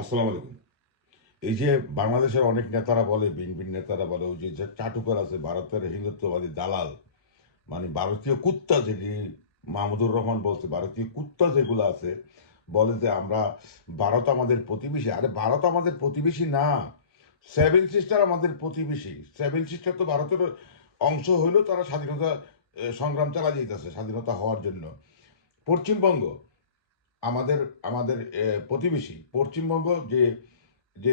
আসসালামু আলাইকুম। এই যে বাংলাদেশের অনেক নেতারা বলে, বিএনপির নেতারা বলে, ওই যে যে চাটুকার আছে, ভারতের হিন্দুত্ববাদী দালাল মানে ভারতীয় কুত্তা যেটি মাহমুদুর রহমান বলছে, ভারতীয় কুত্তা যেগুলো আছে, বলে যে আমরা ভারত আমাদের প্রতিবেশী। আরে ভারত আমাদের প্রতিবেশী না। সেভেন সিস্টার আমাদের প্রতিবেশী। সেভেন সিস্টার তো ভারতের অংশ হইলেও তারা স্বাধীনতা সংগ্রাম চালা যেতেছে স্বাধীনতা হওয়ার জন্য। পশ্চিমবঙ্গ আমাদের আমাদের প্রতিবেশী, পশ্চিমবঙ্গ যে যে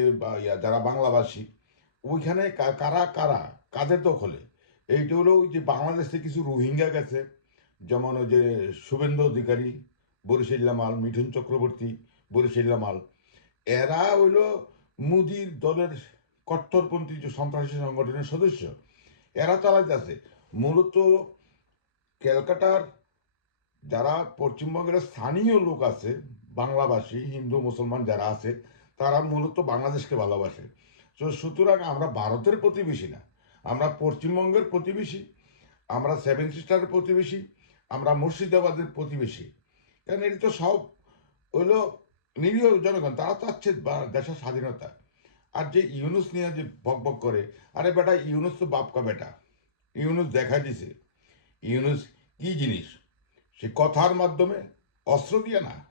যারা বাংলাভাষী, ওইখানে কারা কারা, কাদের দখলে এইটা হলো যে বাংলাদেশ থেকে কিছু রোহিঙ্গা গেছে, যেমন ওই যে শুভেন্দু অধিকারী বরিশাল্লা মাল মিঠুন চক্রবর্তী বরিশাল্লা মাল এরা হইল মোদির দলের কট্টরপন্থী যে সন্ত্রাসী সংগঠনের সদস্য, এরা চালাইতেছে। মূলত ক্যালকাটার যারা পশ্চিমবঙ্গের স্থানীয় লোক আছে, বাংলাভাষী, হিন্দু, মুসলমান যারা আছে, তারা মূলত বাংলাদেশকে ভালোবাসে। তো সুতরাং আমরা ভারতের প্রতিবেশী না। আমরা পশ্চিমবঙ্গের প্রতিবেশী, আমরা সেভেন সিস্টারের প্রতিবেশী, আমরা মুর্শিদাবাদের প্রতিবেশী। কারণ এটা তো সব হইল নিরীহ জনগণ, তারা চাচ্ছে দেশের স্বাধীনতা। আর যে ইউনুস নিয়ে যে বক বক করে, আরে বেটা ইউনুস তো বাপকা বেটা, ইউনুস দেখা দিছে। ইউনুস কি জিনিস? সে কথার মাধ্যমে অস্ত্র দিয়ে না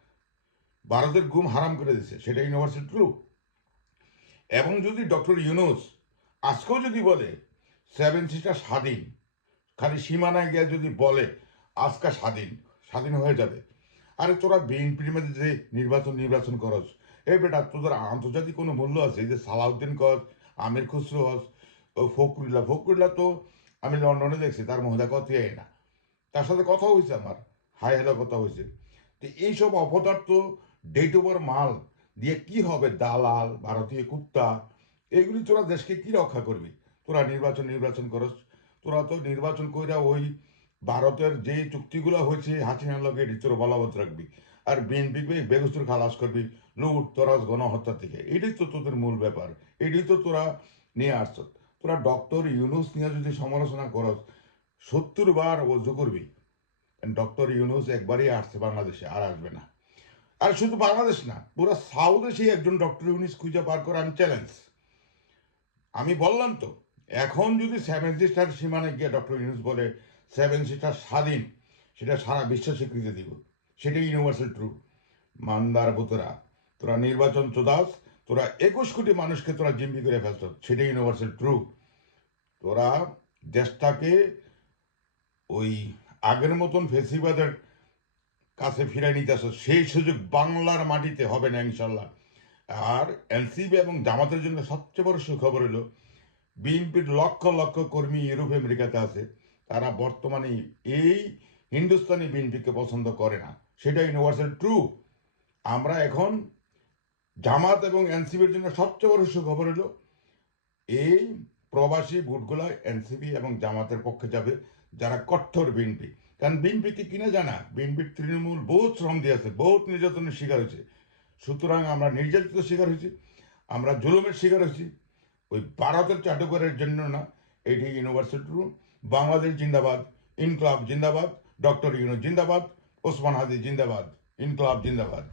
ভারতের গুম হারাম করে দিছে সেটা ইউনিভার্সিটি ট্রু। এবং যদি ডক্টর ইউনুস আজকেও যদি বলে, সেভেন সিস্টার স্বাধীন খালি সীমানায় গিয়ে যদি বলে, আজকা স্বাধীন স্বাধীন হয়ে যাবে। আরে তোরা বিএনপির মধ্যে যে নির্বাচন নির্বাচন করস, এ বেটা, তোদের আন্তর্জাতিক কোনো মূল্য আছে? এই যে সালাউদ্দিন কস, আমির খুসরো হস ফকরুল্লাহ ফকরুল্লাহ তো আমি লন্ডনে দেখছি, তার মহিলা কথাই না। তার সাথে কথা হয়েছে আমার। হাই হ্যালো কথা হয়েছে। তো এইসব অপদার্থ ডেট ওভার মাল দিয়ে কি হবে দালাল, ভারতীয় কুত্তা? এগুলি তোরা দেশকে কি রক্ষা করবি? তোরা নির্বাচন নির্বাচন করস। তোরা তো নির্বাচন কইরা ওই ভারতের যে চুক্তিগুলো হয়েছে হাসিনার লগে এটি তোরা বলবৎ রাখবি। আর বিএনপি বেগুস্তুর খালাস করবি, লুট, তরাস, গণহত্যা থেকে। এটাই তো তোদের মূল ব্যাপার। এটাই তো তোরা নিয়ে আসছ। তোরা ডক্টর ইউনুস নিয়ে যদি সমালোচনা করস সত্তর বার ওজু করবি। ডক্টর ইউনুস একবারই আসছে বাংলাদেশে, আর আসবে না। আর শুধু বাংলাদেশ না, পুরো সাউথ এশিয়া একজন ডক্টর ইউনুস খুঁজে বার করে আমি চ্যালেঞ্জ আমি বললাম তো, এখন যদি সেভেন সিস্টার সীমানে গিয়ে ডক্টর ইউনুস বলে সেভেন সিস্টার স্বাধীন, সেটা সারা বিশ্ব স্বীকৃতি দিব। সেটাই ইউনিভার্সাল ট্রু মান্দার ভূতরা, তোরা নির্বাচন চোদাস, তোরা একুশ কোটি মানুষকে তোরা জিম্মি করে ফেলছ, সেটাই ইউনিভার্সাল ট্রু তোরা দেশটাকে ওই আগের মতন ফেসিবাদের কাছে ফিরাই নিতে আসো। সেই সুযোগ বাংলার মাটিতে হবে না ইনশাল্লাহ আর এনসিবি এবং জামাতের জন্য সবচেয়ে বড় সুখবর হলো, বিএনপির লক্ষ লক্ষ কর্মী ইউরোপ, আমেরিকাতে আছে। তারা বর্তমানে এই হিন্দুস্তানি বিএনপিকে পছন্দ করে না। সেটা ইউনিভার্সাল ট্রু। আমরা এখন জামাত এবং এনসিবির জন্য সবচেয়ে বড় সুখবর হলো, এই প্রবাসী ভোটগুলো এনসিপি এবং জামাতের পক্ষে যাবে। যারা কঠোর বিএনপি। কারণ বিএনপিকে কিনে জানা বিএনপির তৃণমূল বহুত শ্রম দিয়েছে বহুত নির্যাতনের শিকার হয়েছে। সুতরাং আমরা নির্যাতিত শিকার হয়েছি, আমরা জুলুমের শিকার হয়েছি। ওই ভারতের চাটুকারের জন্য না, এটি ইউনিভার্সিটি রুম, বাংলাদেশ জিন্দাবাদ, ইনকলাব জিন্দাবাদ, ডক্টর ইউনুস জিন্দাবাদ, ওসমান হাদি জিন্দাবাদ, ইনকলাব জিন্দাবাদ।